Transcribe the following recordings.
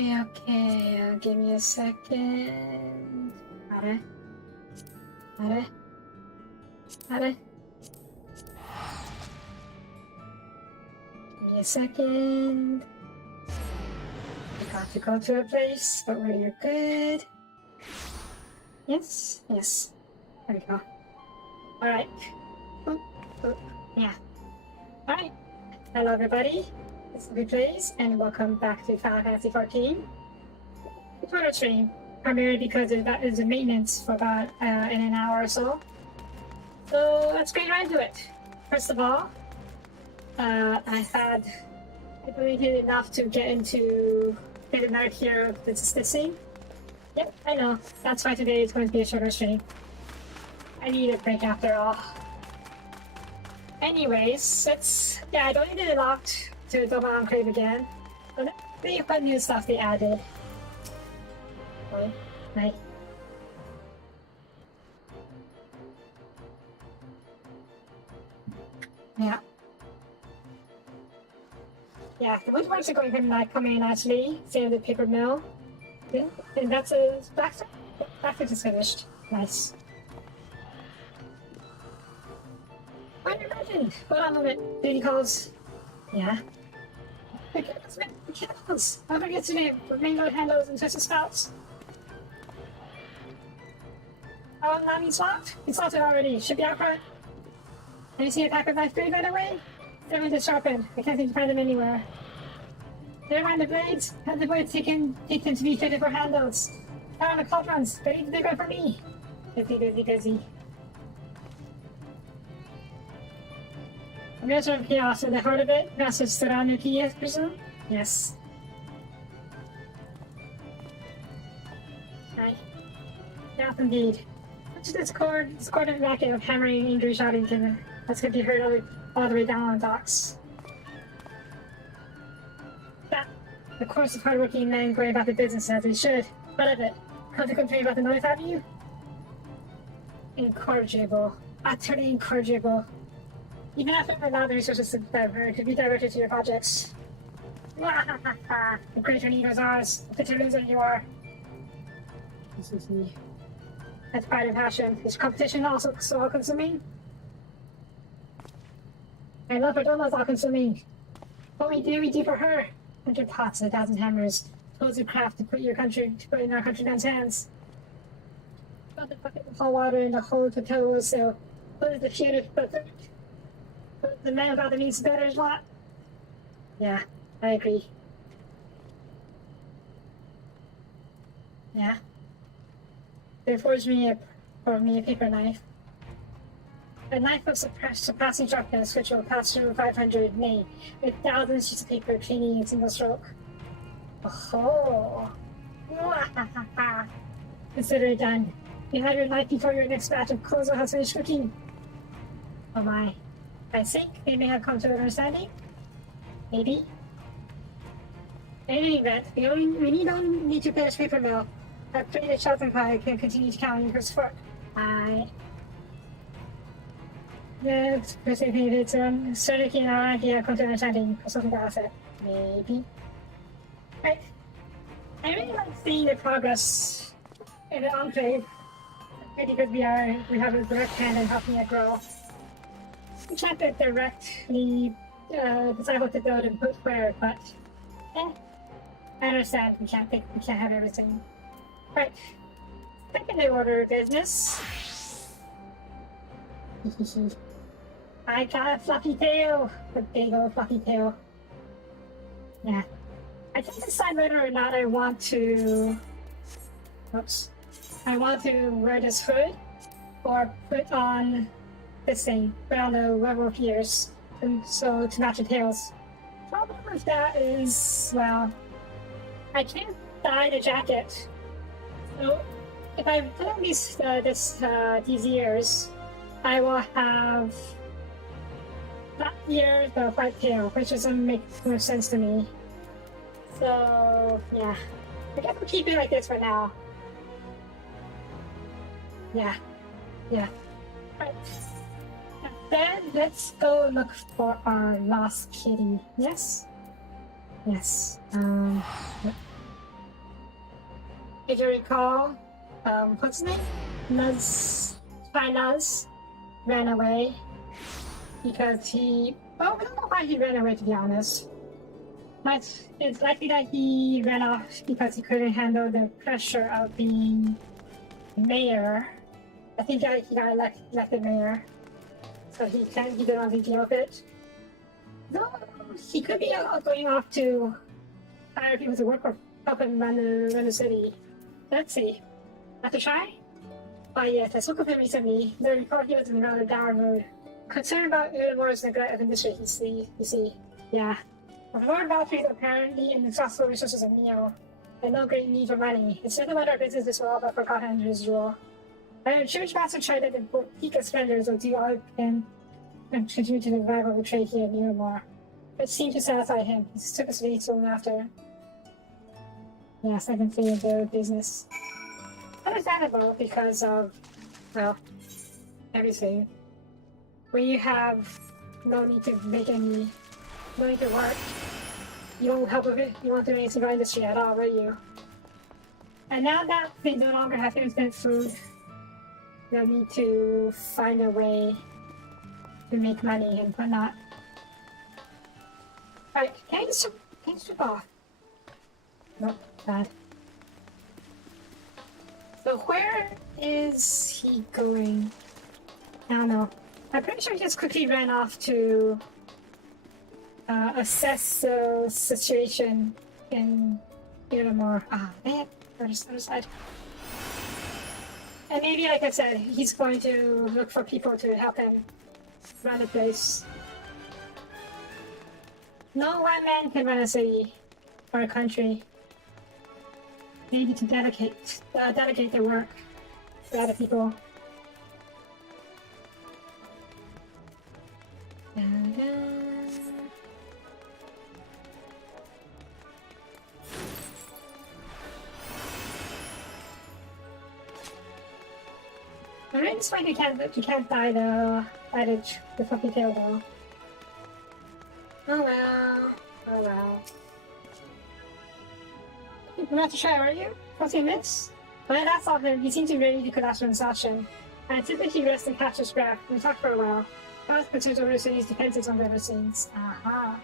Okay. Give me a second. Are. Give me a second. You got to go to a place, but where you're good. Yes. There we go. Alright. Yeah. Alright. Hello everybody. This is Replays, and welcome back to Final Fantasy XIV. Tutorial stream, primarily because that is a maintenance for about in an hour or so. So let's get right into it. First of all, I deleted enough to get another hero this scene. Yep, I know. That's why today is going to be a shorter stream. I need a break after all. Anyways, I don't need it locked to double enclave again. So let's see what new stuff they added. Right. Yeah, the woodworks are going to come in actually, same with the paper mill. Yeah, and that's a backflip is finished. Nice. Wait a minute! Hold on a minute. Duty calls. Yeah. The kettles! Don't forget to name main load handles and twisted spouts. Oh, Nami's locked? It's locked already. Should be out front. Have you seen a pack of knife blade right away? They're really sharpened. I can't seem to find them anywhere. Never mind the blades. Have the blades take them to be fitted for handles. Found the cauldrons. Ready to dig one for me. Busy. I'm gonna sort of chaos in the heart of it. Master stood on your key, I presume? Yes. Right. Yeah, indeed. What's this chord and racket of hammering, angry shouting together? That's gonna be heard all the way down on the docks. That, the course of hardworking men going about the business as they should. What of it? Come to complain about the noise, have you? Incorrigible. Utterly incorrigible. Even after I allow the resources to be diverted to your projects. The greater need was ours. The bitter loser you are. This is me. That's pride and passion. Is competition also so all-consuming? I love her, Donna's all-consuming. What we do for her. 100 pots and 1,000 hammers. Tools of craft to put in our countryman's hands. Got the bucket of hot water in the hole to tow, so what is the feud but the man about the means better is what? Yeah, I agree. Yeah. They forged me a paper knife. A knife of surpassing sharpness, which will pass through 500, nay, with thousands sheets of paper cleaning in a single stroke. Oh! Consider it done. You have your knife before your next batch of clothes will have finished cooking. Oh my. I think they may have come to an understanding. Maybe. In any event, we don't need to finish paper mill. A pretty shopping pie can continue to count in his fork. Yeah, it's starting here come to understanding or something about it. Maybe. Right. I really like seeing the progress in the enclave. Maybe because we have a direct hand in helping it grow. We can't directly decide what to build and put where, but I understand we can't have everything. Right. Second order of business. I got a fluffy tail. A big old fluffy tail. Yeah. I can't decide whether or not I want to wear this hood or put on this thing, put on the werewolf ears, and so to match the tails. Problem with that is, well, I can't dye the jacket. So if I put on these ears, I will have black ears but white tail, which doesn't make much sense to me. So yeah, I guess we'll keep it like this for now. Yeah. Right. Then let's go look for our lost kitty. Yes. if you recall, what's his name? Nuz ran away because he. Well, we don't know why he ran away, to be honest. But it's likely that he ran off because he couldn't handle the pressure of being mayor. I think he got elected mayor, so he didn't want to deal with it. No, he could be going off to hire people to work or help him run the city. Let's see. Have to try? Oh yes, I spoke with him recently. The report he was in a rather dour mood. Concerned about Udamore's neglect of industry, you see. Yeah. Lord Valkyrie is apparently an exhaustible resources of Neo, and no great need for money. It's nothing about our business as well, but forgotten as usual. I am sure Master tried that the peak of spenders will do all it can and contribute to the revival of the trade here in Udamore. It seemed to satisfy him. He took us lead soon after. Yes, I can see their business. Understandable because of, well, everything. When you have no need to make any, no need to work, you won't help with it, you won't do anything about industry at all, will you? And now that they no longer have instant food, they'll need to find a way to make money and whatnot. Alright, can I just strip off? Nope, bad. So where is he going? I don't know. I'm pretty sure he just quickly ran off to assess the situation in Udamore. Ah, man, other side. And maybe, like I said, he's going to look for people to help him run the place. No one man can run a city or a country. They need to delegate their work to other people. I really just find you can't buy the fluffy tail though. Oh well. Oh well. You're about to try, are you? What's he miss? Well, that's all him. He seemed to be ready to collapse from exhaustion. And typically rests and catch his breath. We talked for a while. Both potential overseas defenses on the overseas. Aha.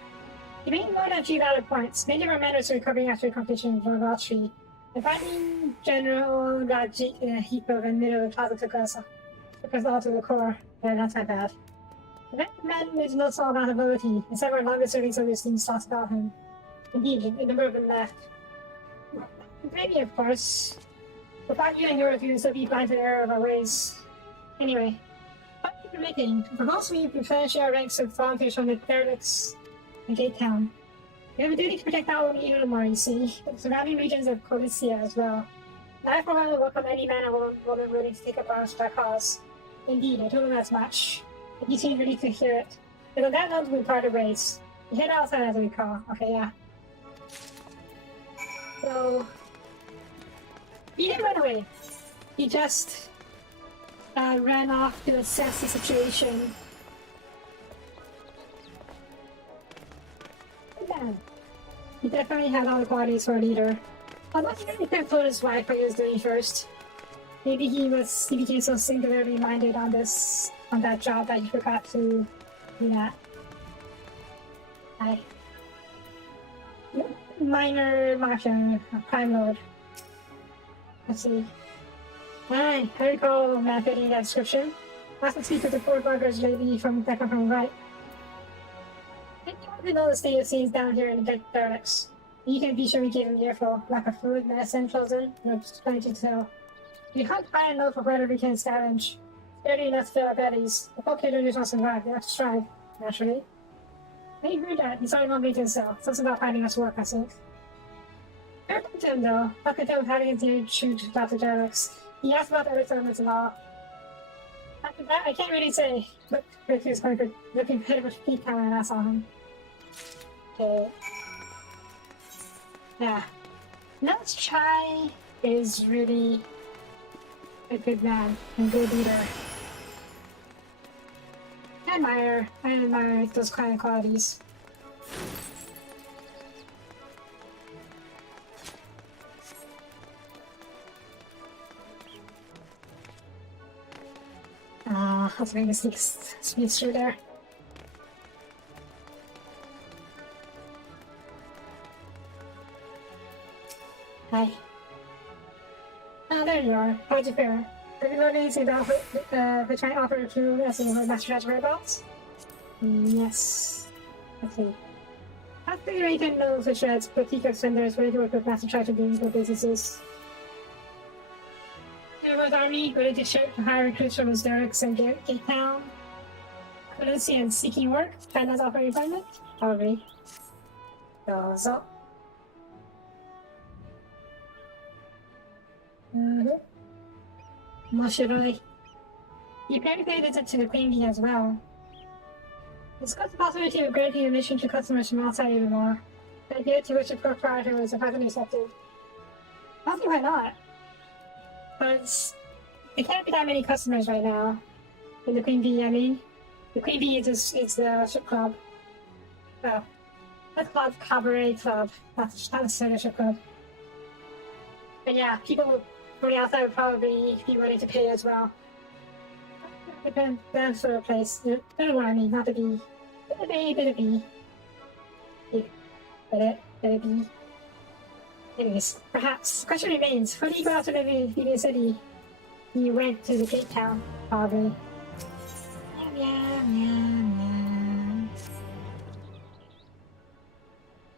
He made more than 3 valid points. Many of our men are recovering after a competition for Valkyrie. The fighting General Rajit in a heap of in the middle of the plaza took us all to the core. Yeah, that's not bad. The men made no small amount of loyalty, and several longer serving soldiers seemed thoughts about him. Indeed, a number of them left. Maybe, of course. Without you and yours, we would still be blind to the error of our ways. Anyway, what are you permitting? For most we replenish our ranks of volunteers from the Derricks and Gate Town. We have a duty to protect not only Udamore, you see, but the surrounding regions of Colicia as well. I for one will welcome any man or woman willing to take up arms for our cause. Indeed, I told him as much. And he seemed ready to hear it. But on that note, we parted ways. We head outside as I recall. Okay, yeah. So, he didn't run away. He just ran off to assess the situation. Yeah. He definitely had all the qualities for a leader. Although he really couldn't put his wife what he was doing first. Maybe he became so singularly minded on that job that he forgot to do that. Minor Mafia, Prime Lord. Let's see. I recall Matt fitting that description. Last speak with the poor buggers lately from back up from right. I think you want to know the state of things down here in the Derricks. You can be sure we gave him the earful. Lack of food, medicine, clothing, there's plenty to tell. We hunt high and low for whatever we can scavenge. Barely enough to fill our bellies. The folk here don't just want to survive, they have to strive, naturally. I heard that. He's already hungry to himself. Something about finding us work, I think. Fair point to him, though. How could tell having continued to shoot about the Derricks? He asked about the other settlements and all. After that, I can't really say. But Rick is looking pretty much peak when I saw him. Okay. Yeah. Let's try is really a good man and good leader. I admire those kind of qualities. Ah, that's going to sneak through there. Hi. Ah, there you are. How'd you fare? Have you learned anything about the trying offer to as a master judge whereabouts? Yes. Let's see. I figure you can know the shreds, but he could send theirs ready to work with master try to doing for businesses. Railroad Army, ready to ship to hire recruits from his derricks and Gate Town. Quincy and seeking work. China's offering employment? Probably. So. What should I? You can pay visit to the Queen Bee as well. Discuss the possibility of granting admission to customers from outside even more. The idea to which the proprietor was surprisingly accepted. I don't see why not. But there can't be that many customers right now. In the Queen Bee, I mean. The Queen Bee is the strip club. Oh. Let's call it Cabaret Club. Not necessarily a strip club. But yeah, people from the outside would probably be ready to pay as well. Depends for a place. You know what I mean, not to be. Bit of be. Bit of be. Anyways, perhaps. The question remains, who do you go out to live in the city? You went to the Cape Town, probably.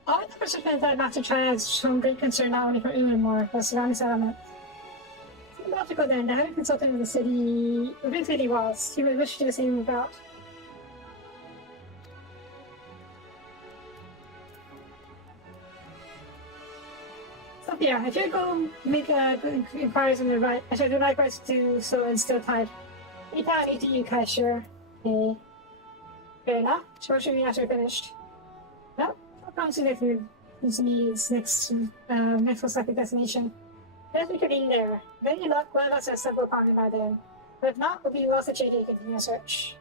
All the participants at Master Tri has shown great concern not only for Ulanmore, but surrounding settlements. It's logical then, the head consultant of the city, within city walls, he would wish to do the same about. So yeah, if you go make inquiries on the right, I should do likewise do so in still tide. Anytime I you guys sure. Hey. Fair enough. Sure should be after finished. No? I'll promise you that to me is next most likely destination. Let's be convened there. If any luck, one of us has stumbled upon it by then. But if not, we'll be well situated to continue our search.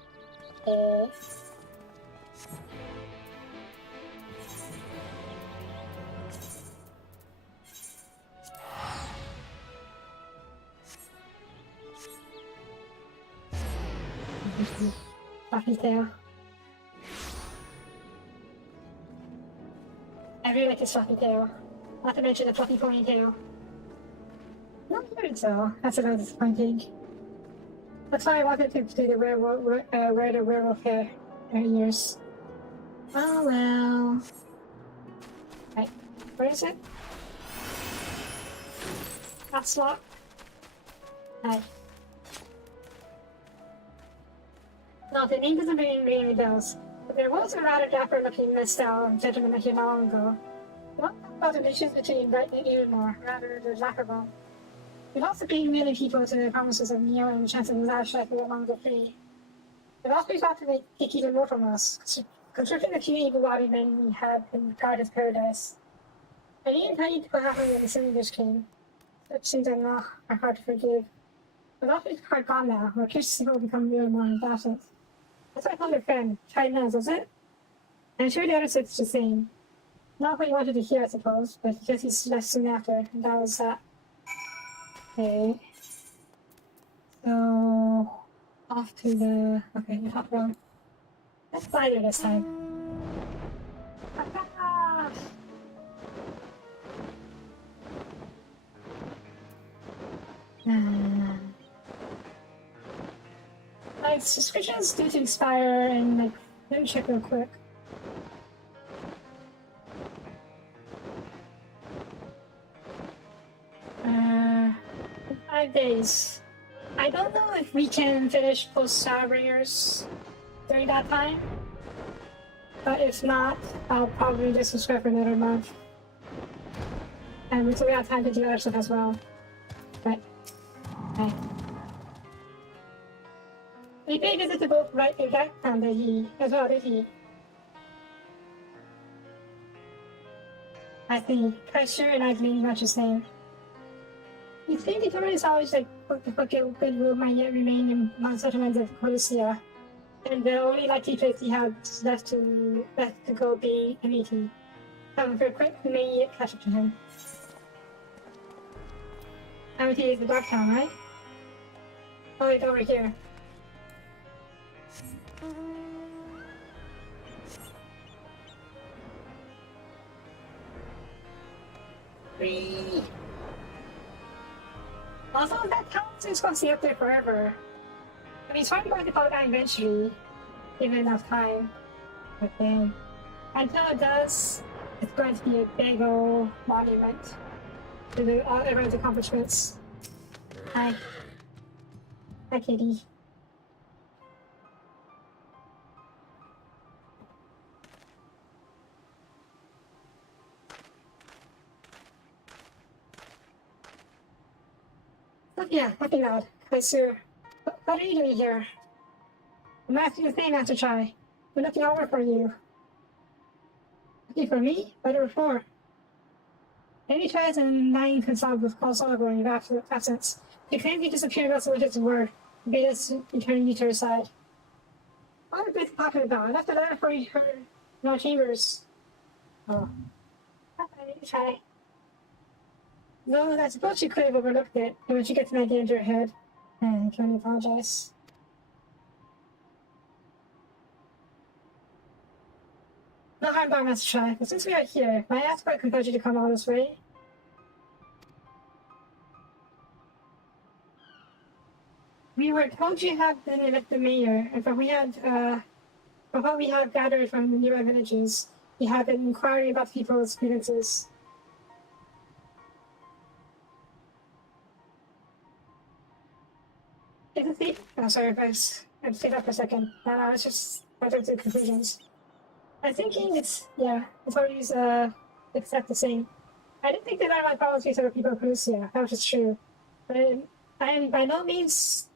Fluffy tail. I really like his fluffy tail. Not to mention the fluffy ponytail. Not very so. That's a little disappointing. That's why I wanted to do the wear the werewolf hair ears. Oh well. Right. Where is it? That slot. Hi. No, the name doesn't ring any bells. But there was a rather dapper-looking gentleman I here not long ago. What about the relations between Bright and Earmore, rather the laughable? We've also been many people to the promises of Neo and the chance of Lash life among the three. They've also been thought to make it even more from us, considering the few able-bodied men we had in Garden's paradise. I didn't tell you what happened when the Cinders came. Such things are hard to forgive. But all these are gone now. We're curious to see what will become real more in absence. That's what I told your friend. Tried knows, was it? I'm sure the other said it's the same. Not what you wanted to hear, I suppose, but because he's left soon after, and that was that. Okay. So, off to the. Okay, the top row. Let's fly there this time. My subscription's due to expire and like, let me check real quick. In 5 days. I don't know if we can finish post Shadowbringers during that time. But if not, I'll probably just subscribe for another month. And until we have time to do other stuff as well. Right. Okay. We paid visit to both Right and Jack and he as well, did he? I think Pressure and I believe much the same. You think the government is always like goodwill might yet remain among settlements of Colosia, and the only likely place he has left to go be Amity. However, quick we may yet catch up to him. Amity is the Dark Town, right? Oh wait, over here. Three. Also, that counts is going to stay up there forever. I mean, it's probably going to fall down eventually, given enough time. But then, until it does, it's going to be a big old monument to all everyone's accomplishments. Hi. Hi, kitty. But yeah, happy loud. Hi, sir. What are you doing here? I'm asking the same after try. We're looking over for you. Looking for me? Better for. Any tries and 9 consoled with call solo in your absence. You claim you disappeared without so just a word. Betas returning you to her side. What are you talking about? I left a letter for her in our chambers. Oh. I need to try. No, I suppose she could have overlooked it, and when she gets an idea into her head, I can only apologize. No harm done, Master Shy, but since we are here, may I ask what compelled you to come all this way? We were told you had been elected mayor, and from what we have gathered from the nearby villages, you have been inquiring about people's grievances. Oh, sorry, guys. I stayed up for a second. No, it's just I took to conclusions. I'm thinking it's always exact the same. I didn't think that my problems face other people who's that was just true. But I am by no means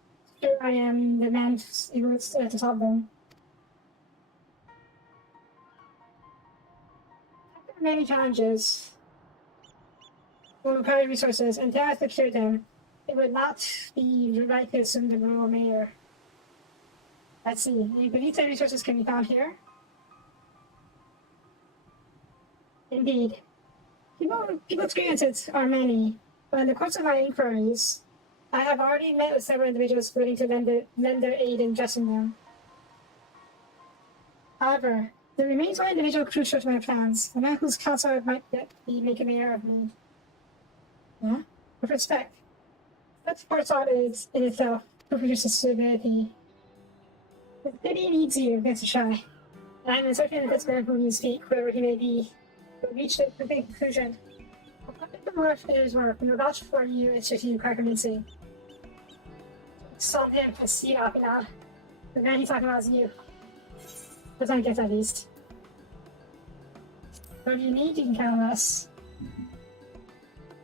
sure I am the man able to solve them. After many challenges, will require resources, and until I secure them, it would not be right to assume the rural mayor. Let's see. Any beliefs and resources can be found here? Indeed. People's experiences are many, but in the course of my inquiries, I have already met with several individuals willing to lend their aid in addressing them. However, there remains one individual crucial to my plans, a man whose counsel might yet be making mayor of me. Yeah? With respect. That sports art is, in itself, to produce stability. The city needs you, Mr. Shy. And I'm certain that this man whom you speak, whoever he may be, will reach the conclusion. I'll put the word for his work, and will vouch for you and should you require convincing. Solve him to see up and out. The man he's talking about is you. That's what I guess at least. What do you need? You can count on us.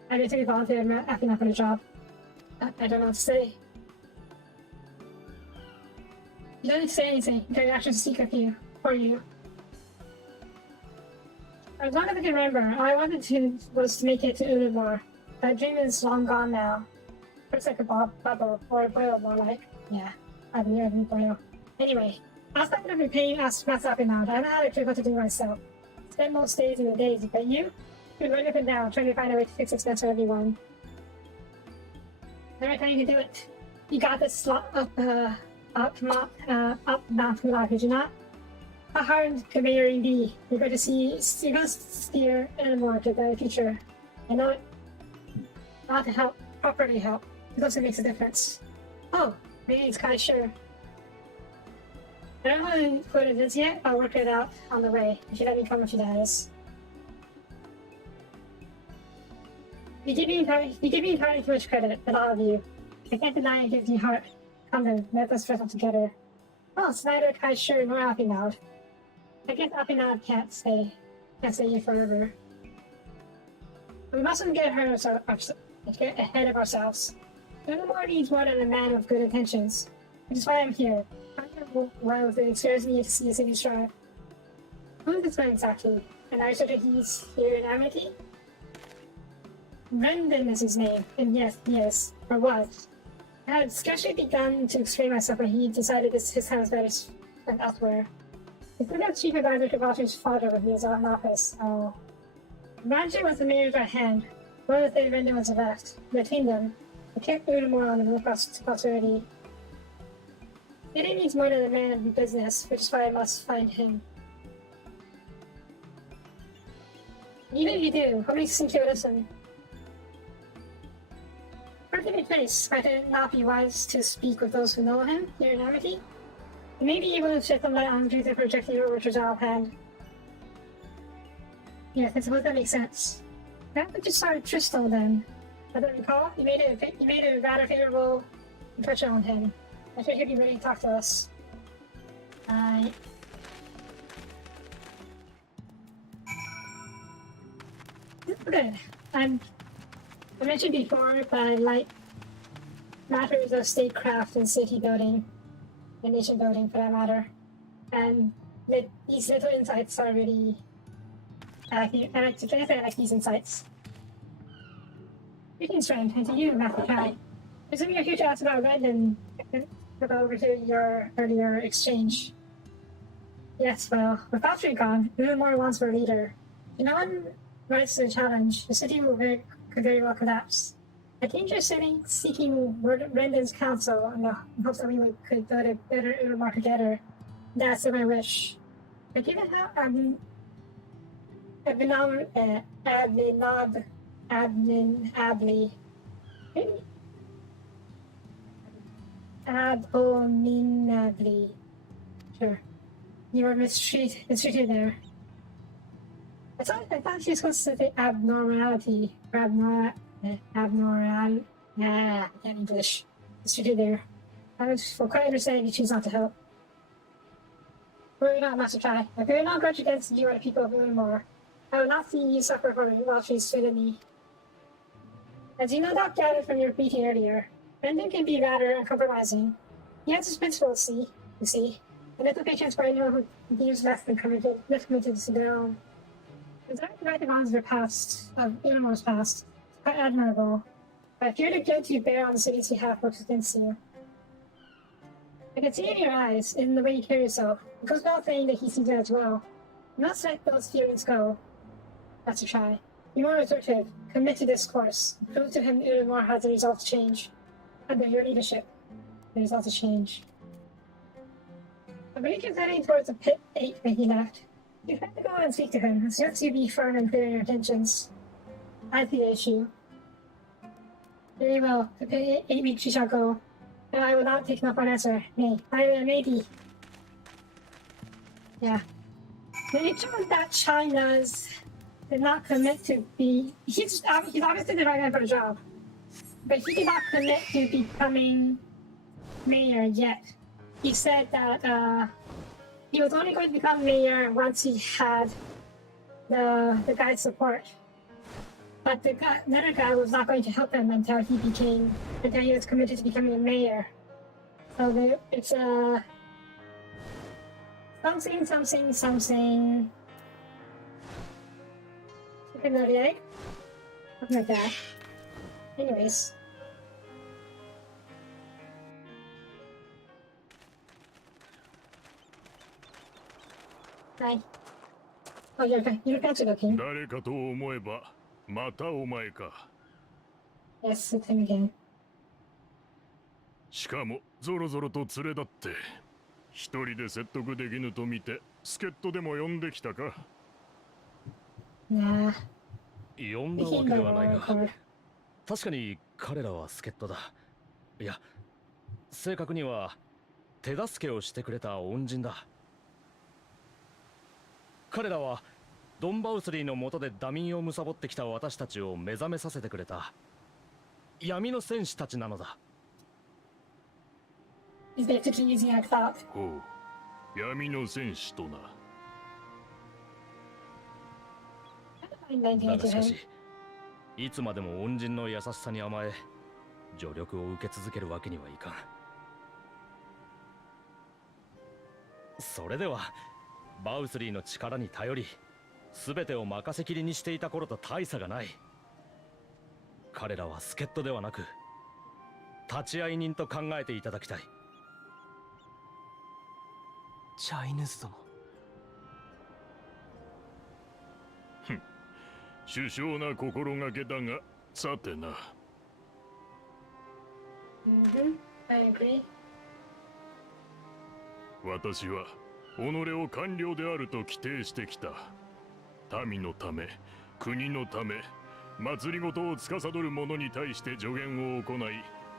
I basically volunteered acting up for the job. I don't know what to say. You don't need to say anything. Your actions speak of you. For you. As long as I can remember, all I wanted to was to make it to Ulamar. That dream is long gone now. Looks like a bubble, or a boil more like. Yeah, I've never been boil. Anyway, outside of repaying us myself and out, I don't know how to figure what to do myself. Spend most days in the days, but you've been running up and down, trying to find a way to fix expense for everyone. The right time you can do it. You got this up Mount Hula, did you not? How hard could mayoring be? You're going to steer anymore to the future. I know it. Not to help, properly help. It also makes a difference. Oh, maybe it's kind of sure. I don't know what it is yet. I'll work it out on the way. If you let me come if she does. You give me entirely too much credit, but all of you. I can't deny it gives me heart. Come then, let us wrestle together. Oh, Snyder, Kai, sure, nor Alpinaud. I guess Alpinaud can't stay here forever. We mustn't get ahead of ourselves. Ulamar needs more than a man with good intentions, which is why I'm here. I'm here well, it scares me to see a city strive. Who is this man exactly? And are you sure that he's here in Amity? Brendan is his name, and yes, he is, or was. I had scarcely begun to explain myself when he decided his time was better spent elsewhere. He's the chief advisor to Walter's father when he was out in office. Oh. Roger was the mayor's right hand. One of the Brendan was the left. Between them, they kept Ulamar on the road to prosperity. It needs more than a man of business, which is why I must find him. Even if you do, what makes him to listen? Perfectly place, might it not be wise to speak with those who know him, here in Amity? You may be able to shed some light on the truth of projecting your which was hand. Yes, I suppose that makes sense. That would just start Tristan then. As I recall, you made a rather favorable impression on him. I think he'd be ready to talk to us. Good. I mentioned before, but I like matters of statecraft and city building, and nation building for that matter. And these little insights are really. I like these insights. Greetings, friend, and to you, Matthew Kai. Presuming you're here to ask about Red and over to your earlier exchange. Yes, well, with Valtteri gone, Ulamore wants for a leader. If no one rises to the challenge, the city could very well collapse. I think you're seeking Renden's counsel in the hopes that we could build a better Ulamore together. That's my wish. But given how abominably. Sure. You were mistreated there. I thought she was supposed to say abnormality. Or abnormal. Nah, I can't English. Mistreated there. I was quite understanding you choose not to help. Worry not, Master Chai. I bear no grudge against you or the people of Ulamore. I will not see you suffer for it while she's stood in me. As you no doubt gathered from your greeting earlier, Brendan can be rather uncompromising. He has his principles, you see, and little patience for anyone who deems less committed to their own. Desiring to right the wrongs of their past, of Ulamore's past, is quite admirable, but I fear the guilt you bear on the city's behalf works against you. I can see in your eyes, in the way you carry yourself, it goes without saying that he sees it as well. You must let those feelings go. That's a try. Be more assertive, commit to this course, prove to him Ulamore has the results change. Under your leadership, the results change. I believe you're heading towards the pit 8 when he left. You have to go and speak to him, as soon as you be firm and clear in your intentions. I see the issue. Very well, for 8 weeks you shall go, and I will not take no for an answer. Nay, I will maybe. Yeah. The nature of that China's did not commit to be. He's obviously the right man for the job, but he did not commit to becoming mayor yet. He said that he was only going to become mayor once he had the guy's support. But the other guy was not going to help him until he was committed to becoming a mayor. So it's something. Chicken or the egg? Something like that. Anyways. Hi. Oh, you're fancy looking. 誰かと思えばまたお前か。 Yes, it's him again. しかもゾロゾロと連れだって一人で説得できぬと見て助っ人でも呼んできたか。 Nah. 呼んだわけではないが、確かに彼らは助っ人だ。いや、正確には手助けをしてくれた恩人だ。彼らはドンバウスリーの下でダミーを貪ってきた私たちを目覚めさせてくれた闇の戦士たちなのだ。Is that too easy, I thought? ほう、闇の戦士とな。だがしかし、いつまでも恩人の優しさに甘え、助力を受け続けるわけにはいかん。それでは、バウスリーの力に頼り、全てを任せきりにしていた頃と大差がない。彼らは助っ人ではなく、立会人と考えていただきたい。チャイヌス殿。首相な心がけだが、さてな。I agree. 私は己を官僚であると規定してきた。民のため、国のため、政り事を司る者に対して助言を行い、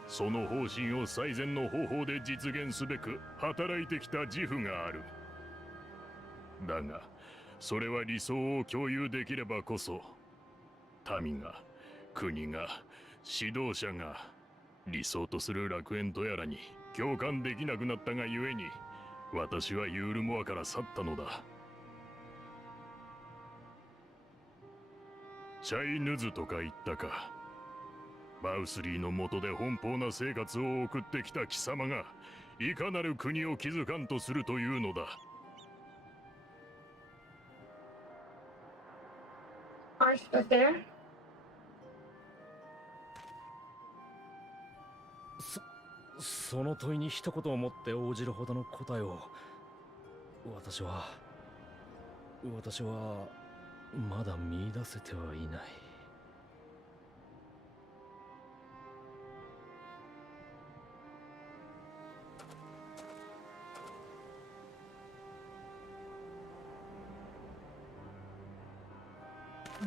その方針を最善の方法で実現すべく働いてきた自負がある。だが、それは理想を共有できればこそ、民が、国が、指導者が、理想とする楽園とやらに共感できなくなったがゆえに、私はユールモアから去ったのだ。チャイヌズとか言ったか。バウスリーの下で奔放な生活を送ってきた貴様が、いかなる国を築かんとするというのだ。there? その問いに一言をもって応じるほどの答えを私はまだ見出せてはいない。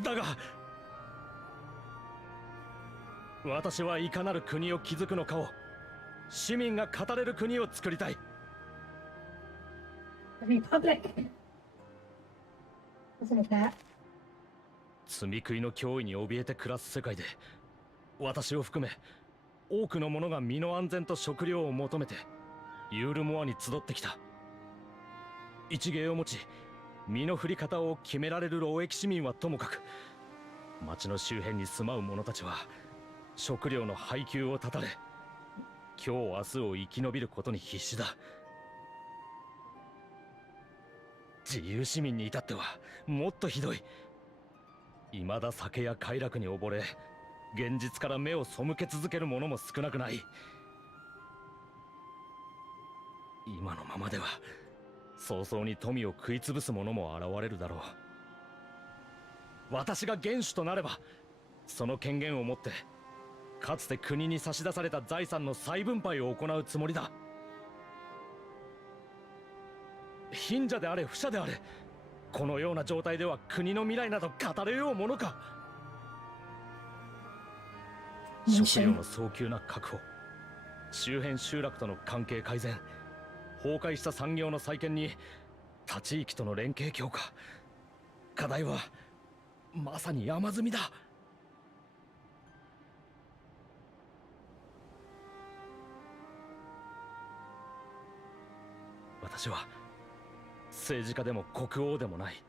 だが私はいかなる国を築くのかを市民が語れる国を作りたい。 Republic. Isn't it that? 積み食いの脅威に怯えて暮らす世界で私を含め多くの者が身の安全と食料を求めてユールモアに集ってきた。一芸を持ち身の振り方を決められる労役市民はともかく、町の周辺に住まう者たちは食料の配給を断たれ、今日明日を生き延びることに必死だ。自由市民に至ってはもっとひどい。未だ酒や快楽に溺れ、現実から目を背け続ける者も少なくない。今のままでは早々に富を食い潰す者も現れるだろう。私が元首となれば、その権限を持ってかつて国に差し出された財産の再分配を行うつもりだ。貧者であれ富者であれ、このような状態では国の未来など語れようものか。食料の早急な確保、周辺集落との関係改善、崩壊した産業の再建に他地域との連携強化。課題はまさに山積みだ。私は政治家でも国王でもない。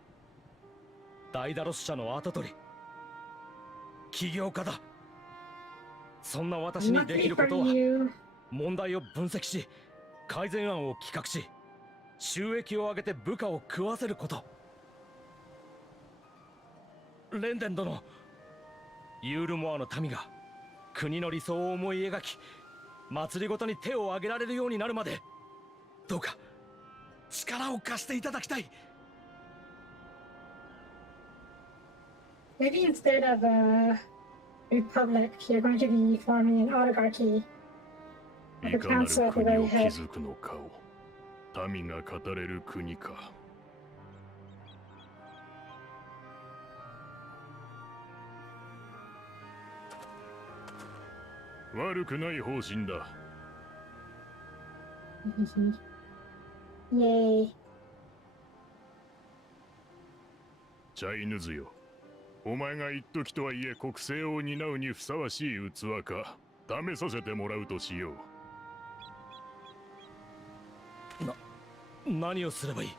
ダイダロス社の跡取り、起業家だ。そんな私にできることは、問題を分析し改善案を企画し、収益を上げて部下を食わせること。レンデン殿、ユールモアの民が国の理想を思い描き、祭りごとに手を挙げられるようになるまで、どうか力を貸していただきたい。 Maybe instead of a republic, you're going to be forming an oligarchy. いかなる国を築くのかを民が語れる国か。悪くない方針だ。イエーイ。チャイヌズよ、お前が一時とはいえ国政を担うにふさわしい器か試させてもらうとしよう。何をすればいい？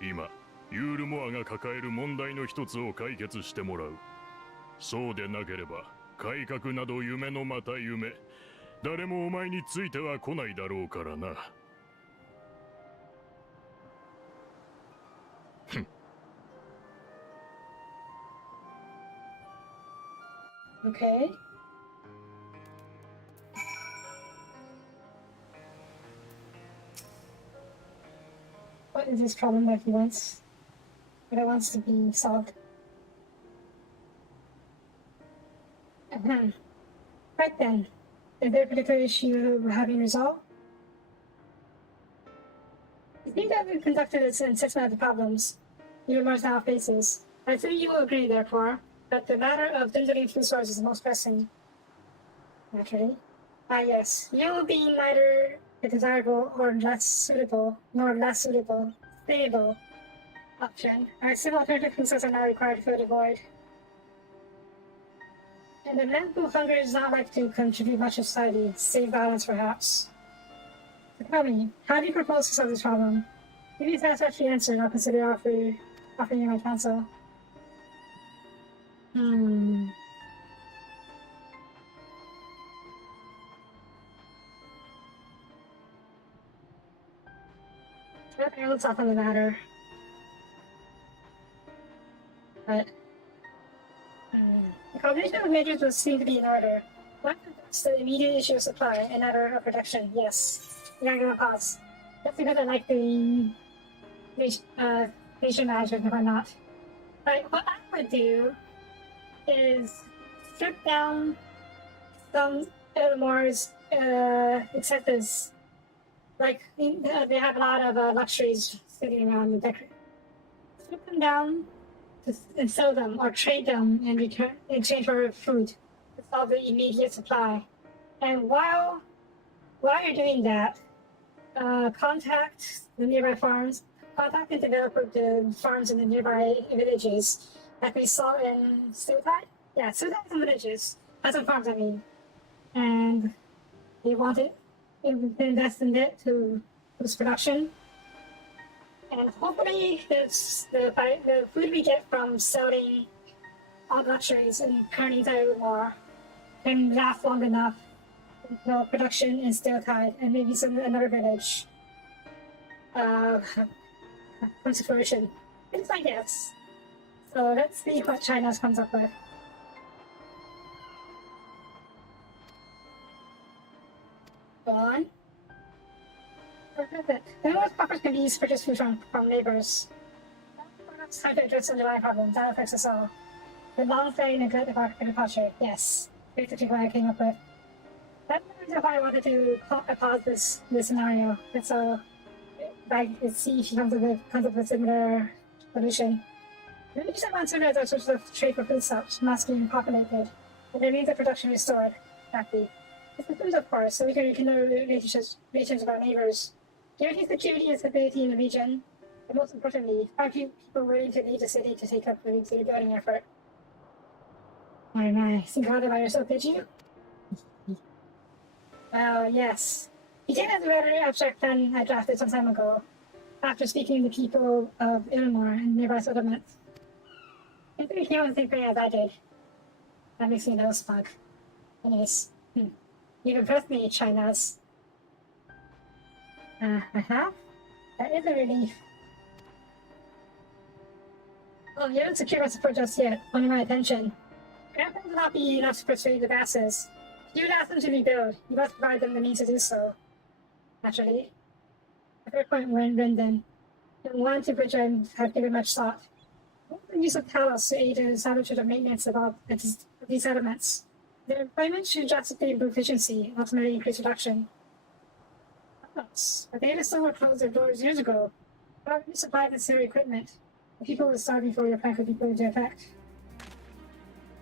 今ユールモアが抱える問題の一つを解決してもらう。そうでなければ改革など夢のまた夢、誰もお前については来ないだろうからな。Okay. What is this problem that he wants? That it wants to be solved? Right then. Is there a particular issue we're having resolved? It seems to have been conducted in assessment of the problems Universe now faces. I think you will agree, therefore, that the matter of dwindling food sources is the most pressing. Naturally. Ah, yes. You being neither a desirable or less suitable, nor less suitable, stable option. Our civil alternative resources are now required to fill the void. And the man who hunger is not likely to contribute much to society, save balance perhaps. So tell me, how do you propose to solve this problem? If you satisfactory answer, and I'll consider offering you my counsel. Okay, let's off on the matter. But the combination of measures would seem to be in order. One is the immediate issue of supply, another of production. Yes. You're not gonna pause. That's because I like doing nation management and whatnot. But what I would do is strip down some Elmore's incentives. Like, they have a lot of luxuries sitting around the deck. Strip them down and sell them or trade them in exchange for food to solve the immediate supply. And while you're doing that, contact the nearby farms, contact and develop the farms in the nearby villages, like we saw in Soapie. Yeah, Soapie has some villages, has some farms, I mean, and they want it. They invest in it to boost production. And hopefully, the food we get from selling all luxuries and currently more can last long enough until production is still tied, and maybe another village comes to fruition. It's my guess. So let's see what China comes up with. Go on. The most proper can be used to purchase food from neighbors. Products time to address underlying problems. That affects us all. The long-standing neglect of agriculture. Yes. Basically what I came up with. That's the reason why I wanted to pause this scenario. And so, let's see if she comes up with a similar solution. Maybe just want to as a source of trade for foodstuffs must be populated. And there means the production restored. Exactly. It's the foods, of course, so we can rekindle relations with our neighbors. Guarantee security and stability in the region, and most importantly, find people willing to leave the city to take up the rebuilding effort. My, think hard about yourself, did you? Well, yes. You did have a rather abstract plan I drafted some time ago, after speaking to people of Ilmore and nearby settlements. I think you came on the same thing as I did. That makes me a little smug. Anyways, you've impressed me, China's. That is a relief. Oh, you haven't secured my support just yet, only my attention. Grandpa will not be enough to persuade the masses. If you would ask them to rebuild, you must provide them the means to do so. Naturally. A fair point, Rendon. And one to which I have given much thought. What the use of talos to aid in the establishment of maintenance of these settlements? Their employment should drastically improve efficiency and ultimately increase production. But they had still closed their doors years ago. Why would you supply the necessary equipment? The people would starve before your plan could be put into effect.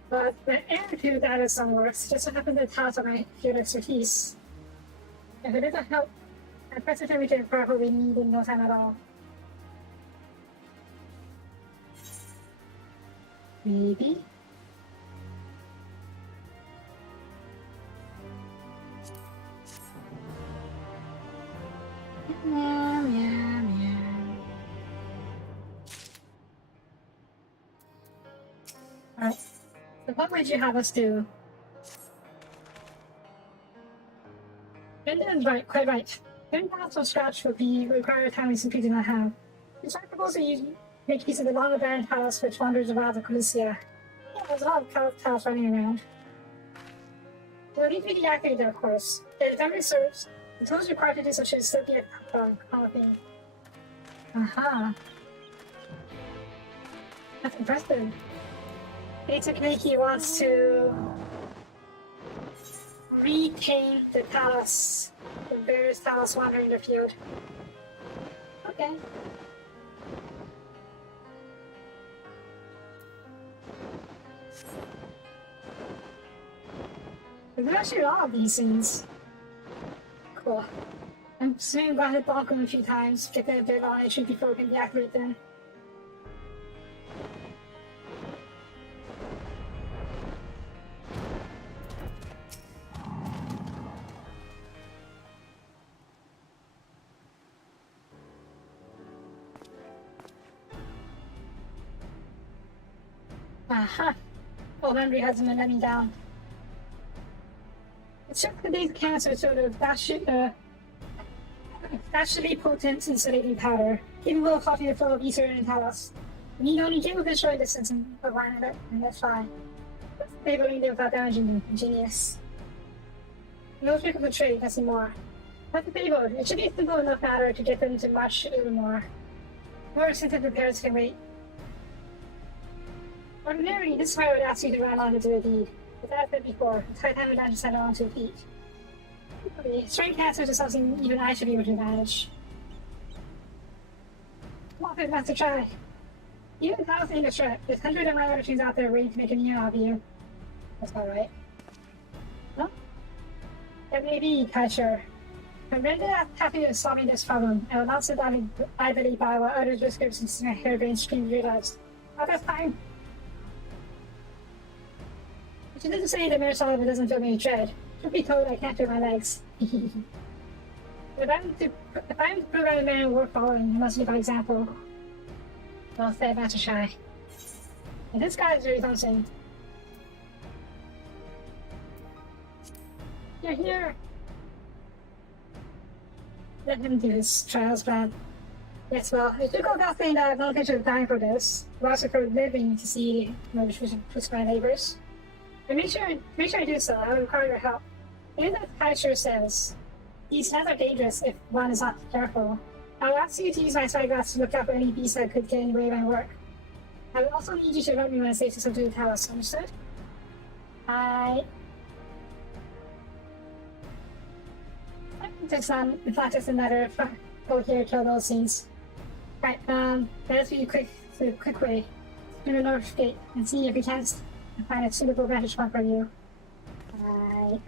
But the attitude that is some works just so happens to touch on my field expertise. If it doesn't help, I'm pressing for me to improve what we need in no time at all. Maybe? Meow, meow, meow. Alright. So what would you have us do? Brendan's right, quite right. Getting balance from scratch would require a time we simply do not have. So I propose that you make use of the long abandoned house which wanders around the Colicia. Yeah, there's a lot of cows running around. It will need to be deactivated, of course. If memory serves, the tools required to do so should still be a thing. Aha. That's impressive. Basically, he wants to retain the Talos, the various Talos wandering the field. Okay. There's actually a lot of these scenes. Cool. I'm assuming I'm gonna hit block him a few times, get that bit on issue before we can deactivate them. Aha! Old Henry hasn't been letting me down. It's just that these cans are sort of naturally potent insulating powder, capable of stopping the flow of ether and talos. You need only give a bit short distance and align it, and that's fine. They going there without damaging them. Genius. No trick of the trade, that's more. That's the payload. It should be a simple enough matter to get them to march a little more. More extensive repairs can wait. Ordinarily, this is why I would ask you to run on to do a deed. As I said before, it's high time we not settle onto a peak. Strain cancers is something even I should be able to manage. Come on, Master, try. Even if I was in a threat, there's hundreds of my other things out there waiting to make a new out of you. That's not right. Huh? That may be, Kaisher. I'm ready to happy with solving this problem, and will not sit down idly by while others risk it since my hairbrain scream realized. Not this time! Which is to say that Mayor Sullivan doesn't feel me dread. Should be told I can't feel my legs. If I'm to prove I'm a man worth following, I must lead by example. Well said, Master Shy. And this guy is really something. You're here! Let him do his trials plan. Yes, well, it took all that thing that I have no intention of dying for this. But also for living to see which my neighbors. And make sure I do so. I would require your help. And as Kaisher says, these snakes are dangerous if one is not careful. I will ask you to use my spyglass to look out for any beasts that could get in the way of my work. I will also need you to alert me when it's safe to come to the house. Understood? I think it's not just a matter of go here, kill those scenes. Right, let's do a quick way through the north gate and see if we can find a suitable vantage point for you. Right.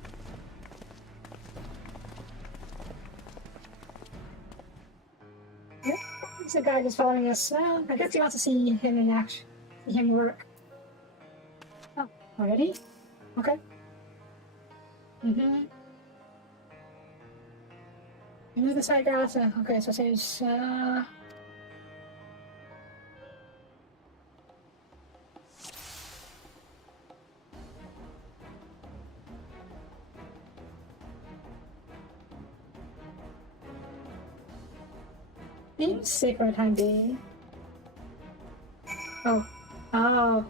Yep, there's a guy just following us. Well, I guess he wants to see him in action, see him work. Oh, already? Okay. Move the side grass. Okay, so there's seems safe for the time being. Oh.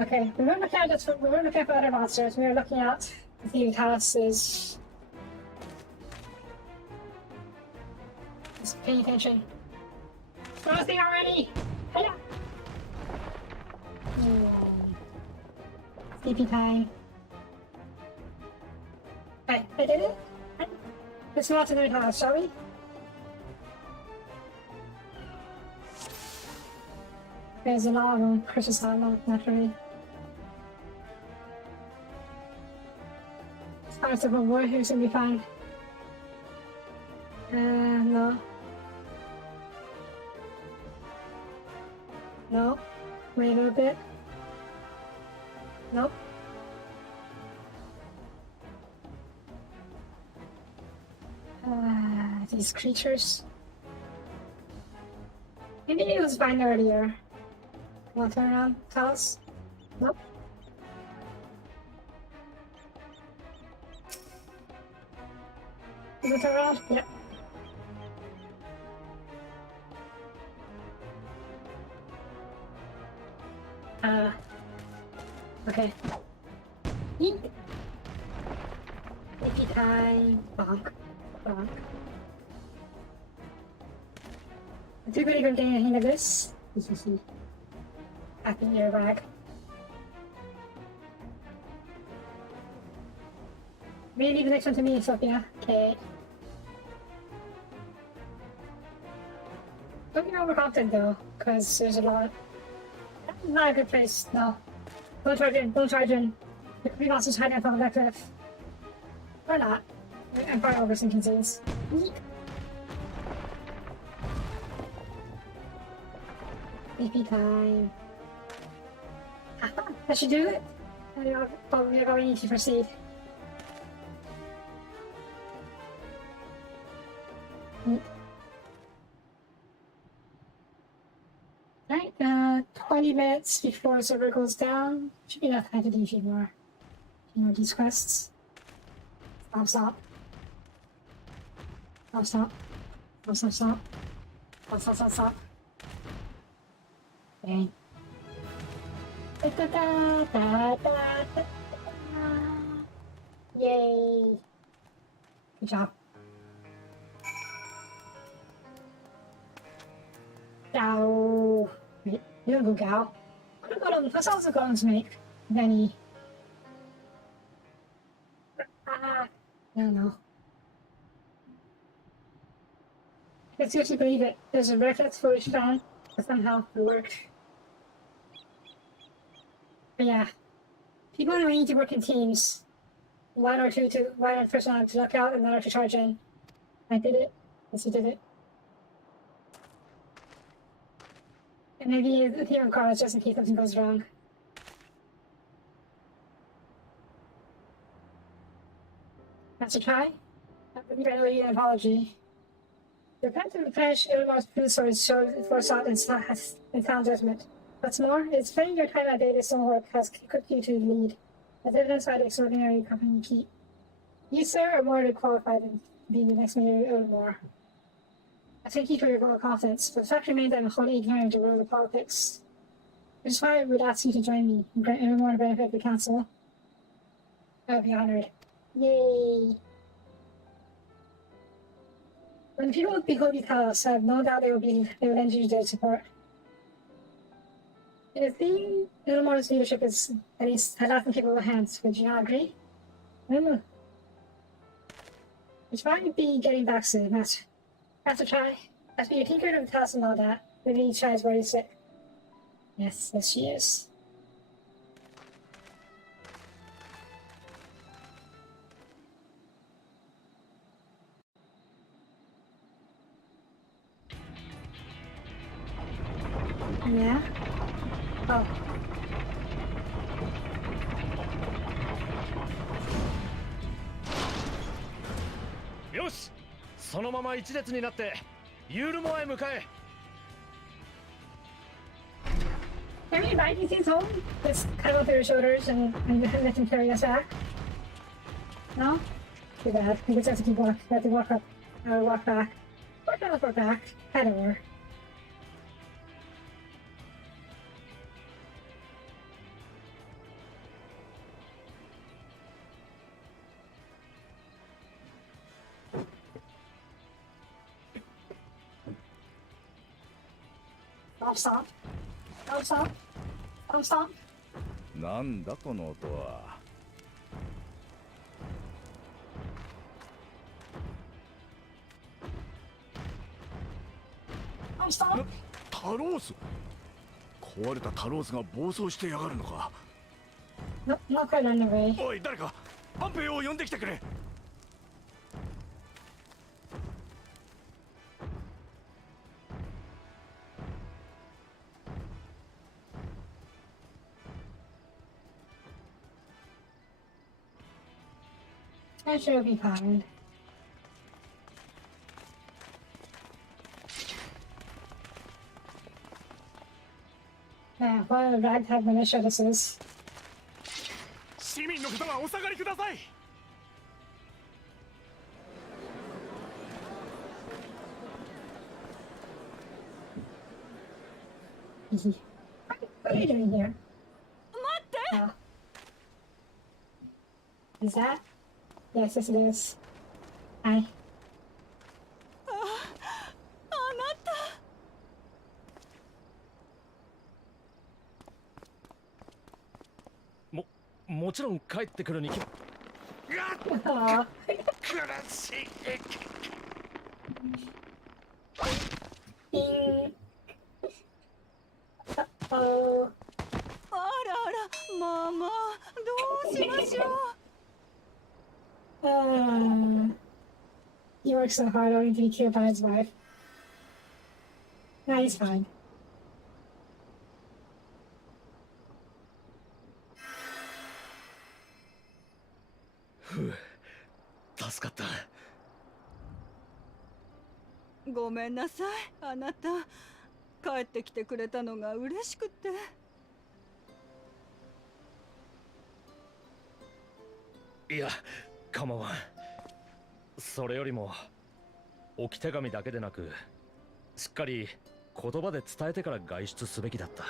Okay, we weren't looking for other monsters. We were looking out to see if the house is. Just paying attention. Throw the thing already! Hiya! Sleepy time. Hey, I did it? Let's go out to the house, shall we? There's a lot of them. Precious lot, naturally. Parts of a war here should be fine. No. No. Wait a little bit. Nope. These creatures. Maybe it was fine earlier. Want to turn around? Tell us? Nope. Is it turn around? Yep. Okay. Yeet. Icky time. Bonk. Bonk. I do believe I'm getting a hang of this. Happy earbag. Maybe leave the next one to me, Sophia. Okay. Don't get overconfident though, because there's a lot. That's not a good place, no. Don't charge in, don't charge in. We lost his hiding from that cliff. Or not. I'm probably overthinking things. BP time. I should do it. I probably need to proceed. Right, 20 minutes before the server goes down. Should be enough time to do a few more of these quests. Stop, stop. Stop, stop. Stop, stop, stop. Stop, stop, stop, stop. Okay. Da, da, da, da, da, da. Yay. Good job. Ow. Wait, you don't go gal. Let's also go on to make Benny. I don't know. I seriously believe it. There's a reflex footage found that somehow will work. But yeah. People only need to work in teams. One person to look out and another to charge in. I did it. Yes, you did it. And maybe a team of cards just in case something goes wrong. That's a try. I believe I owe you an apology. The path to finish Ilmar's food source shows forethought and sound judgment. What's more, it's spending your time at David's homework has equipped you to lead, as evidenced by the extraordinary company you keep. You, sir, are more than qualified to be the next mayor of Ilmar. I thank you for your vote of confidence, but the fact remains that I'm wholly ignorant of the world of politics. Which is why I would ask you to join me and grant everyone the benefit of the council. I would be honored. Yay! When the people of Behold Palace, I have no doubt they will lend you their support. It is the Ilmar's leadership is at least has left in capable hands. Would you not agree? I don't know. Which might be getting back soon, Master. Master try. As for your tinker of the task and all that, maybe Chai is worried sick. Yes, yes she is. Yeah? Oh. よし、そのまま一列になってユールモアへ向かえ。Can we ride these things home? Just cut off their shoulders and let them carry us back? No? Too bad. We just have to walk up, walk back. Or teleport back. Either or. Stop, stop. Stop, stop. Stop, stop. なんだこの音は。Stop, stop. タロース。壊れたタロースが暴走してやがるのか。Nope, not quite on the way. おい、誰かパンペイを呼んできてくれ。I should be fine. Yeah, what a ragtag militia this is. 市民の方はお下がりください。What are you doing here? Oh. Is that? Yes, yes it is. Hi. もちろん帰ってくるに決 Aw. 苦しい。Ding. He works so hard only to be killed by his wife. Nah, he's fine.ふう助かった。ごめんなさい、あなた。帰ってきてくれたのが嬉しくて。いや構わん。それよりも置き手紙だけでなくしっかり言葉で伝えてから外出すべきだった。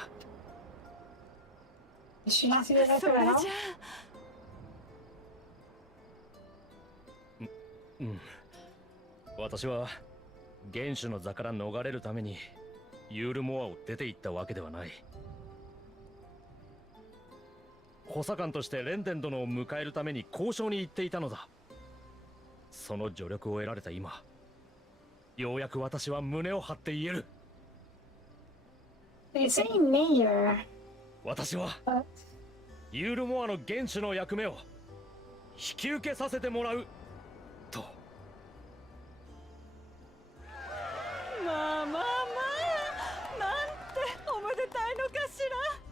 知らせるだけそれじゃだろ。うん。私は元首の座から逃れるためにユールモアを出て行ったわけではない。補佐官としてレンデン殿を迎えるために交渉に行っていたのだ。その助力を得られた今、ようやく私は胸を張って言える。They say mayor. 私は But ユールモアの元首の役目を引き受けさせてもらうと。まあまあまあ、なんておめでたいのかしら。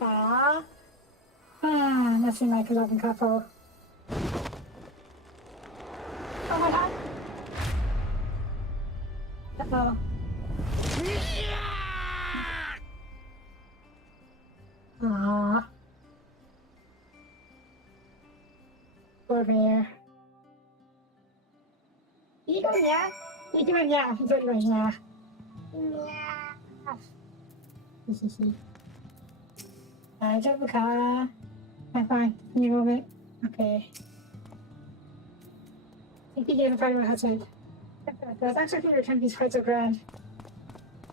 Aww. Ah, nothing like a loving couple. Oh my god. Uh-oh. Aww. Poor bear. Yeah. Yeah. 大丈夫か I'm fine. Can you move it? Okay. I think he gave a fight with my husband. That's actually return these quite so grand.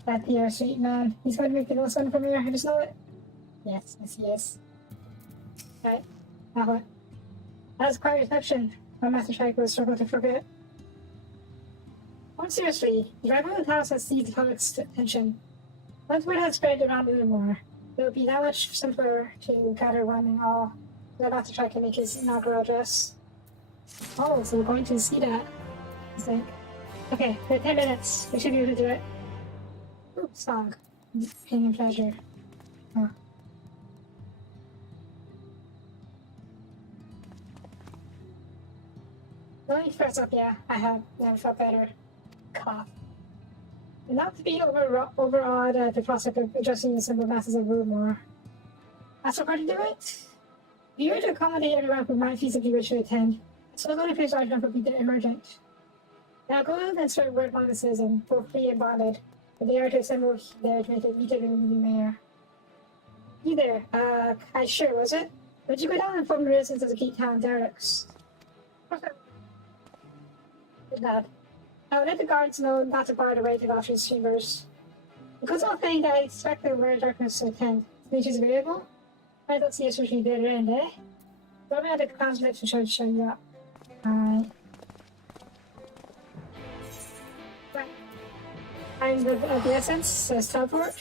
That Pierre, sweet man. He's going to make the most fun for me. I just know it. Yes, he is. Right. Now what? That was quite a reception. My master strike was struggle to forget. Oh, seriously, the rival of the house has seized the public's attention. Once word has spread around a little more, it would be that much simpler to gather one and all. The master strike can make his inaugural address. Oh, so we're going to see that. I think. Okay, for 10 minutes. We should be able to do it. Ooh, song. Pain and pleasure. Huh. Let me first up, yeah. I have never felt better. Cough. Not to be overawed at the prospect of addressing the simple masses of Rudemore. Ask for her to do it? Be here to accommodate everyone who might feasibly wish to attend. So the only place large enough would be the emergent. Now go out and start word among the citizens, both free and bonded. But they are to assemble there to make a meet the new mayor. You there, I sure, was it? Would you go down and inform the residents of the Cape Town derricks? Good lad. I will let the guards know not to bar the way to Valtry's chambers. Because of thing that I expect the Rare Darkness to attend. Which is agreeable? I don't see a especially better end, eh? Don't me at the clown's lips and try to show you up. Alright. Right. I'm the essence, says teleport.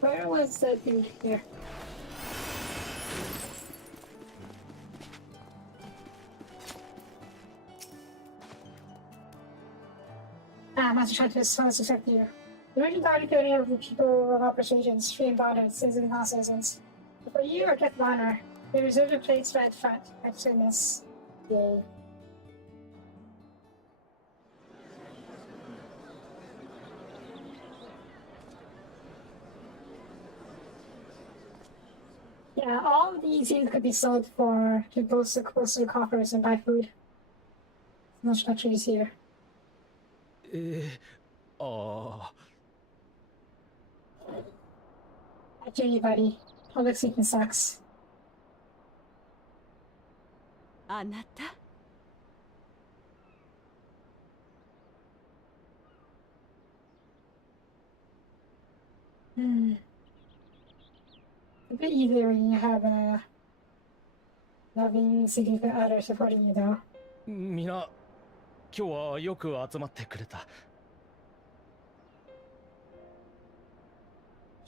Where was the dude here? Master tried to suspect you. The Virgin Guard including of the people of all persuasions, free and bonded, citizens and non-citizens. But for you, or Death of Honor, they reserve a place right front. I've seen this. Yay. Yeah, all of these things could be sold for to both the closer coffers and buy food. No structures here. ああ I hear you, buddy. Public speaking sucks. あなた。A bit easier when you have a loving, significant other supporting you, though. 今日はよく集まってくれた。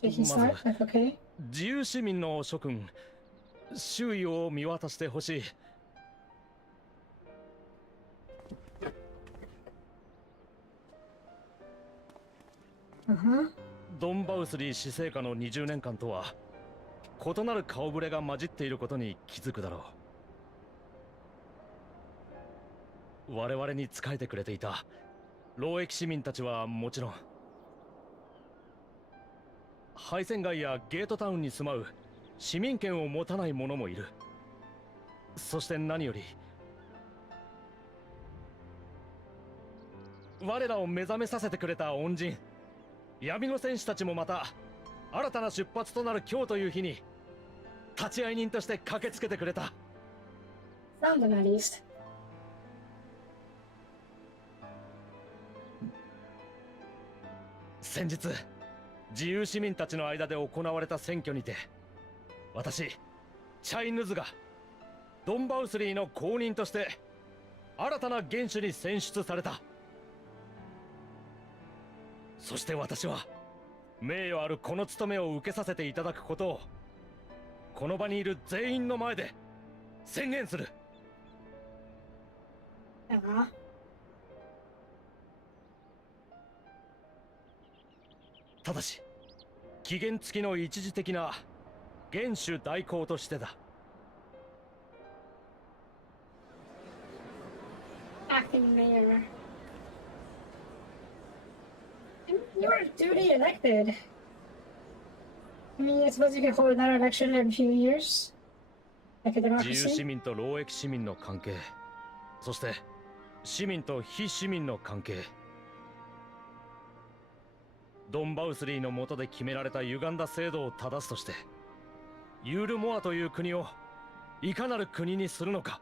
Did he start? That's okay. 自由市民の諸君、周囲を見渡してほしい。ドンバウスリー死生下の20年間とは異なる顔ぶれが混じっていることに気づくだろう。我々に仕えてくれていた労役市民たちはもちろん、敗戦街やゲートタウンに住まう市民権を持たない者もいる。そして何より我らを目覚めさせてくれた恩人闇の戦士たちもまた新たな出発となる今日という日に立会人として駆けつけてくれた。 Found them at least. 先日自由市民たちの間で行われた選挙にて、私チャイヌズがドンバウスリーの公認として新たな元首に選出された。そして私は名誉あるこの務めを受けさせていただくことをこの場にいる全員の前で宣言する。ただし期限付きの一時的な元首代行としてだ。 Acting mayor. You were duly elected. I mean, I suppose you can hold another election every few years. Like a 自由市 democracy. 民と労役市民の関係、そして市民と非市民の関係、ドンバウスリーの下で決められた歪んだ制度を正すとしてユールモアという国をいかなる国にするのか、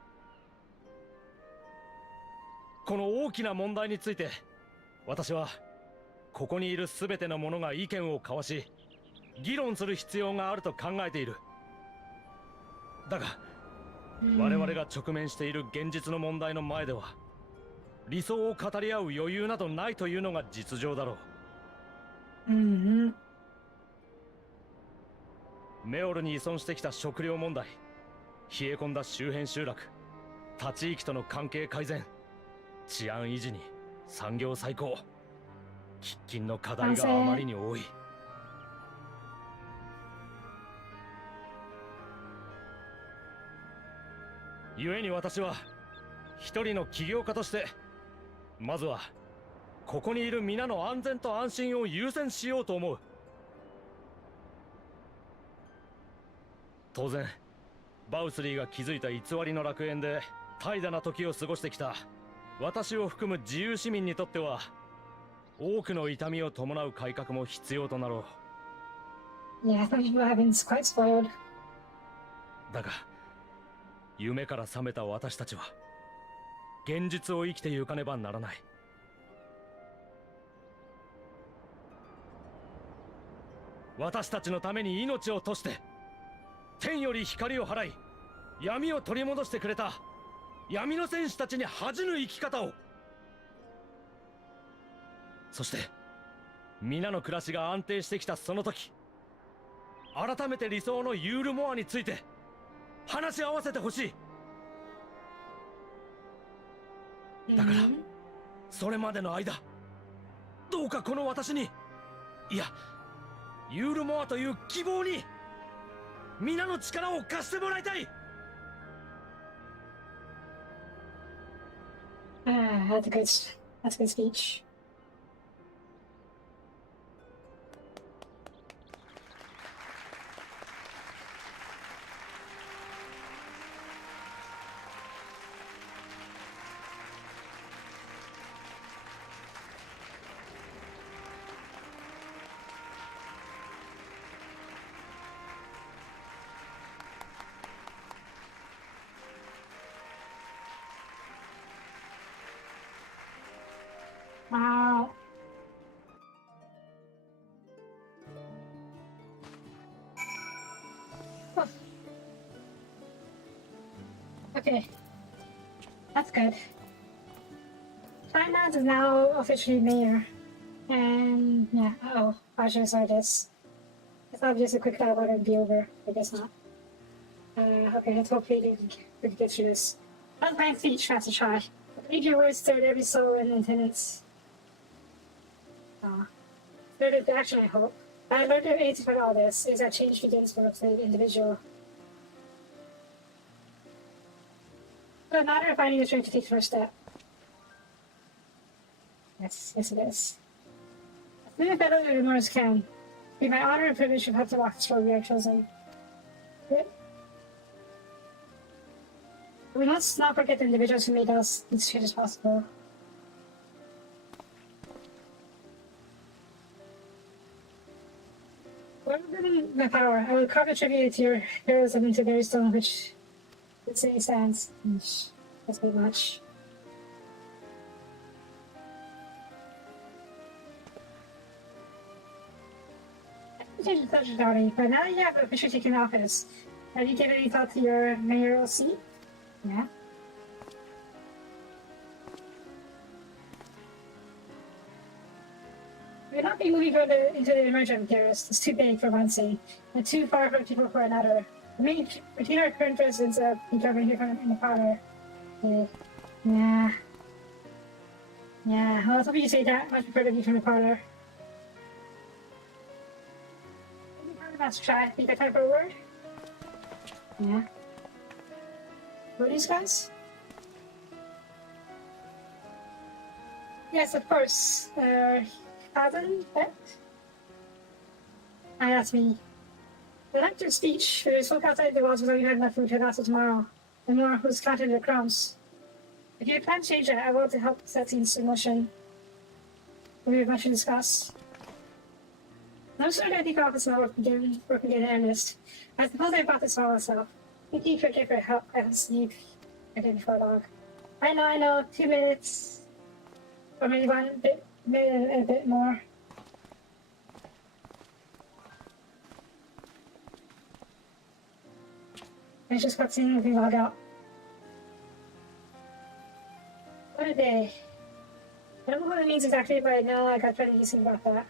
この大きな問題について私はここにいる全ての者が意見を交わし議論する必要があると考えている。だが我々が直面している現実の問題の前では理想を語り合う余裕などないというのが実情だろう。メオルに依存してきた食料問題、冷え込んだ周辺集落、他地域との関係改善、治安維持に産業再興、喫緊の課題があまりに多い。故に私は一人の起業家としてまずはここにいる皆の安全と安心を優先しようと思う。当然バウスリーが築いた偽りの楽園で怠惰な時を過ごしてきた私を含む自由市民にとっては多くの痛みを伴う改革も必要となろう。 Yeah, some people have been quite spoiled. だが夢から覚めた私たちは現実を生きてゆかねばならない。私たちのために命を賭して天より光を払い闇を取り戻してくれた闇の戦士たちに恥じぬ生き方を、そして皆の暮らしが安定してきたその時、改めて理想のユールモアについて話し合わせてほしい。だからそれまでの間どうかこの私に、いやユールモアという希望に皆の力を貸してもらいたい。That's a good speech. Wow. Huh. Okay. That's good. Finance is now officially mayor. And yeah, I should have started this. I thought just a quick dialogue would be over. I guess not. Okay, let's hopefully we can get through this. That was my speech, fast to try. I believe your words stirred every soul in attendance. Stirred into action, I hope. I learned of anything about all this is that change begins with the individual. So, not matter of finding the strength to take the first step. Yes, it is. As many better than as can. Be my honor and privilege to have to walk this road we are chosen. Good. We must not forget the individuals who made us as straight as possible. Whatever my power, I will carve a tribute to your heroism into very stone which the city stands. That's not much. Change the subject already, but now that you have officially taken office, have you given any thought to your mayoral seat? Yeah. We're not be moving further into the emergent terrace. It's too big for one thing, and too far from people for another. I mean, between our current residents recovering here from in the parlor. Yeah. Yeah, well, I was hoping you say that. Much prefer to be from the parlor. Let's try. Think I type a word? Yeah. What are these guys? Yes, of course. Cousin, bet? Ah, that's me. The lecture speech, who spoke outside the walls was only had enough food to last tomorrow. And more who's counted the crumbs. If you plan to change it, I want to help set things in motion. We have much to discuss. No sooner did I think office now working in earnest. I suppose I brought this all myself. Thank you for your help. I haven't seen I did before long. I know, 2 minutes. Or maybe maybe a bit more. I just got seeing everything log out. What a day. I don't know what it means exactly, but I know I got plenty to think about that.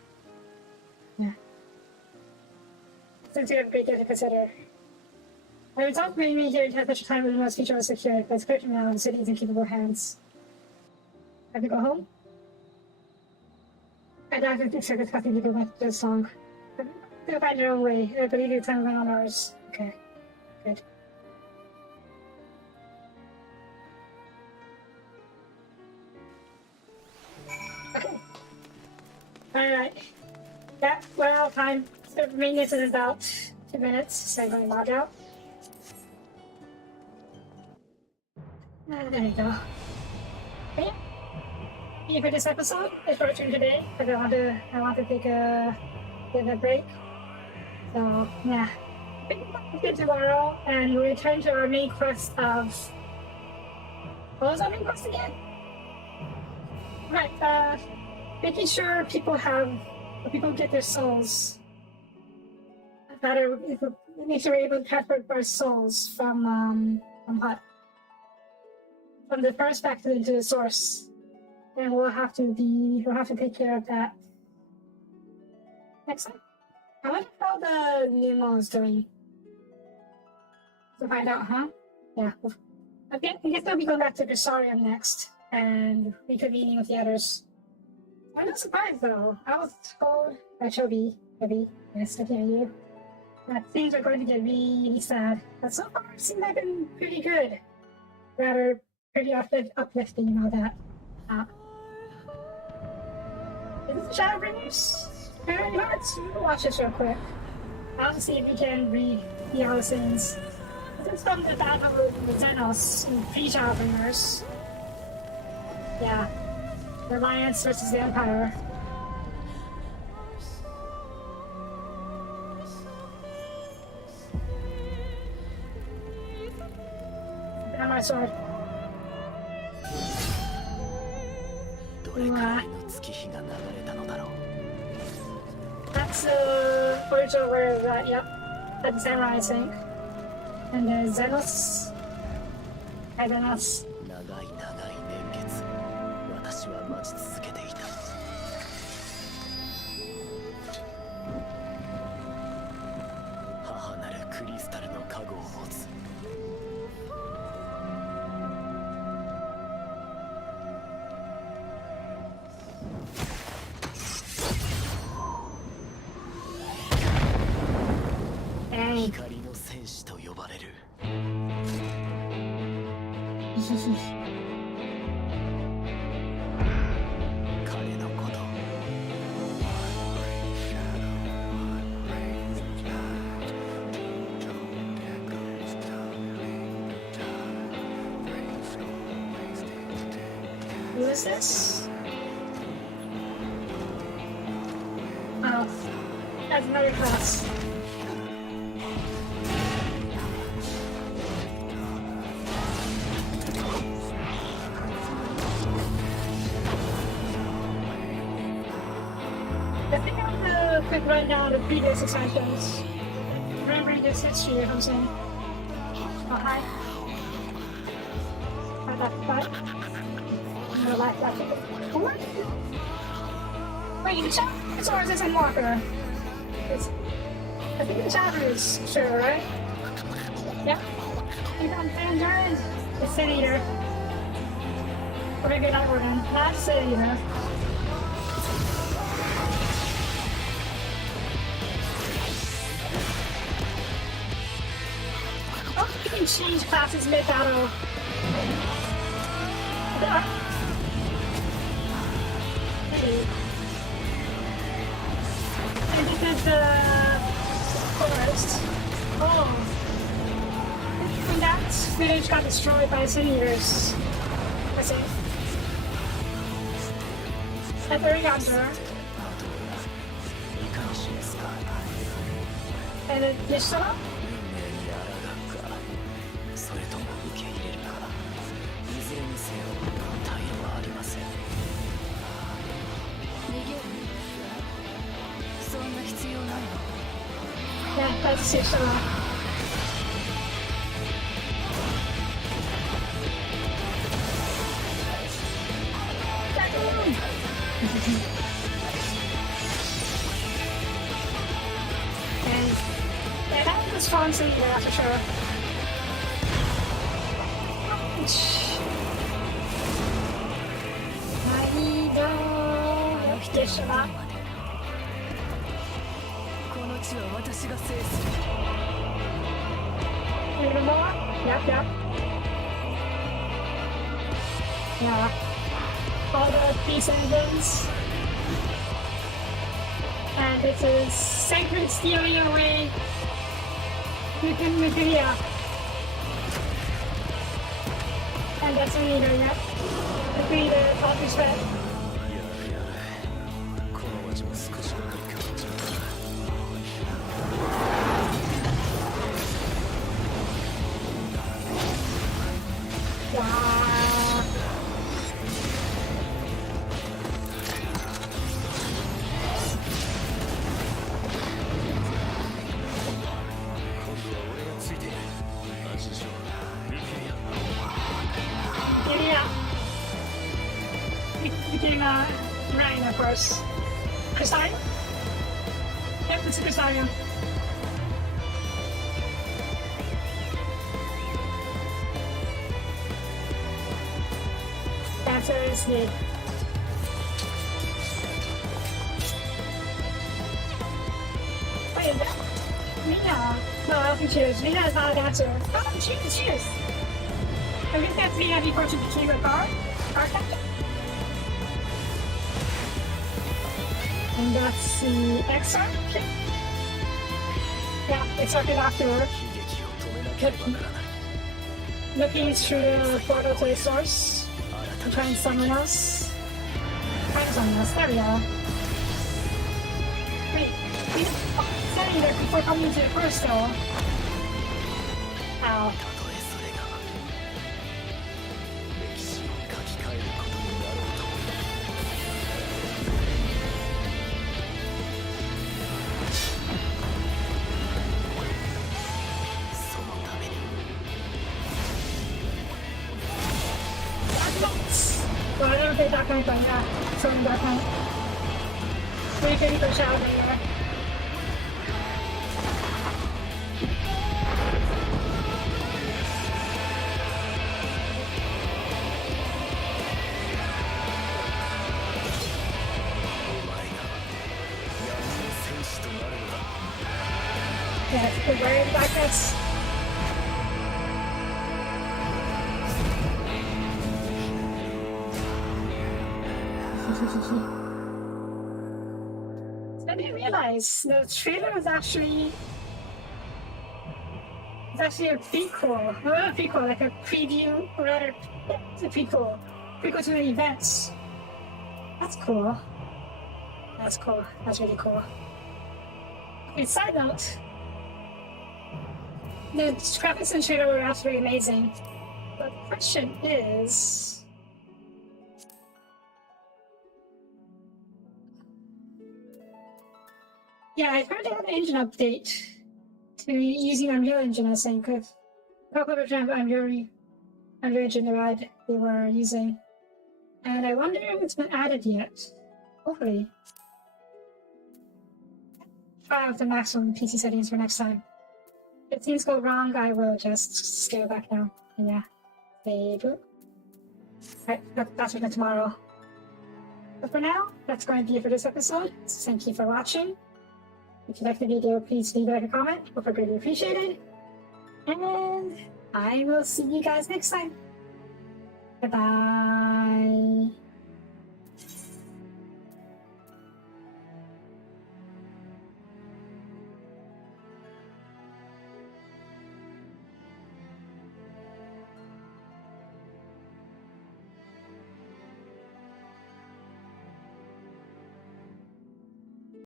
Yeah. Since you have a great deal to consider. I would talk bringing me here to have such a time when the most future was secure, but it's clear to me now the city is in capable hands. Have to go home? I doubt if it's discussing to go back to this song. You'll find your own way. I believe your time around ours. Okay. Good. Okay. Alright. Yeah, well, time. The maintenance is about 2 minutes, so I'm going to log out. There you go. Okay. Yeah, for this episode, it's short turn today, because I want to take a bit of a break. So, yeah. We'll get tomorrow, and we'll return to our main quest of... What was our main quest again? Right, making sure people get their souls. Make sure we're able to transfer our souls from what? From the first back to the source. And we'll have to take care of that next time. I wonder how the Nemo is doing. To find out, huh? Yeah. Okay, I guess we'll be going back to Grisarium next and reconvening with the others. I'm not surprised though. I was told by Soapie, yes, I hear you, that things are going to get really sad. But so far it seems like been pretty good. Rather pretty uplifting and all that. Is this the Shadowbringers? Let's watch this real quick. I'll see if we can read the other scenes. This is from the battle with Xenos in pre-Shadowbringers. Yeah. The Alliance versus the Empire. And my sword. That's the original word of that, yep. That's Samurai, I think. And the Xenos. I don't know. 待ち続けていた。母なるクリスタルの加護を持つ。Dang. 光の戦士と呼ばれる。彼のこと。Who is this? Oh, that's another class. I think I'm gonna quick rundown of previous expansions. Remembering this history or something. Oh, hi. Hi, that's fun. No life left. What? Wait, the chapter? Or is this in Walker? I think the chapter is sure, right? Yep. You got Fantasy. The Sin Eater. Very good at Organ. Not Sin Eater. Oh, you can change classes mid-battle. Hey. And because the forest. Oh. When that village got destroyed by the Sin Eaters. I see. At the ring after. And then this shut up? それとも受け入れるか。いずれにせよ退路はありません。逃げる。そんな必要ないの。 Yeah, that's it, shut up. And yeah, that was fun seeing that for sure. Shut up. この地は私が制する。 A little more? Yep, yep. Yeah. All the peace engines. And this is sacred stealing away. Nuclear. And that's a leader, yep. The leader, all respect. この町も少しばかり変わっちゃった。 Wow. Yeah. It became rain, of course. Crystallium? Yep, it's a Crystallium. That's what it's neat. Wait, Mina. No, I don't think she is. Mina is not a dancer. Oh, she is. I think that's Mina before she became a car captain. And that's the Exarch. Yeah, Exarch after. Looking through the portal to the source. To try and summon us. There we are. Wait, setting there before coming to the first door. Ow. 歴史を書き換えることになろうと。そのために。Well, I never played Dark Knight, but yeah, totally Dark Knight. 350 for Shadowbringer. Yeah, the wearing blackness. I didn't realize the trailer was actually a prequel. Well, not a prequel, like a preview, or rather, it's a prequel. Prequel to the events. That's cool. That's cool. That's really cool. Okay, side note. The graphics in the trailer were absolutely amazing. But the question is... Yeah, I heard they had an engine update to using Unreal Engine, I think, because a couple of the Unreal Engine they were using. And I wonder if it's been added yet. Hopefully. Try out the maximum PC settings for next time. If things go wrong, I will just scale back down. And yeah, save. Alright, that's for tomorrow. But for now, that's going to be it for this episode. So thank you for watching. If you liked the video, please leave a comment. It would be greatly appreciated. And I will see you guys next time. Bye-bye.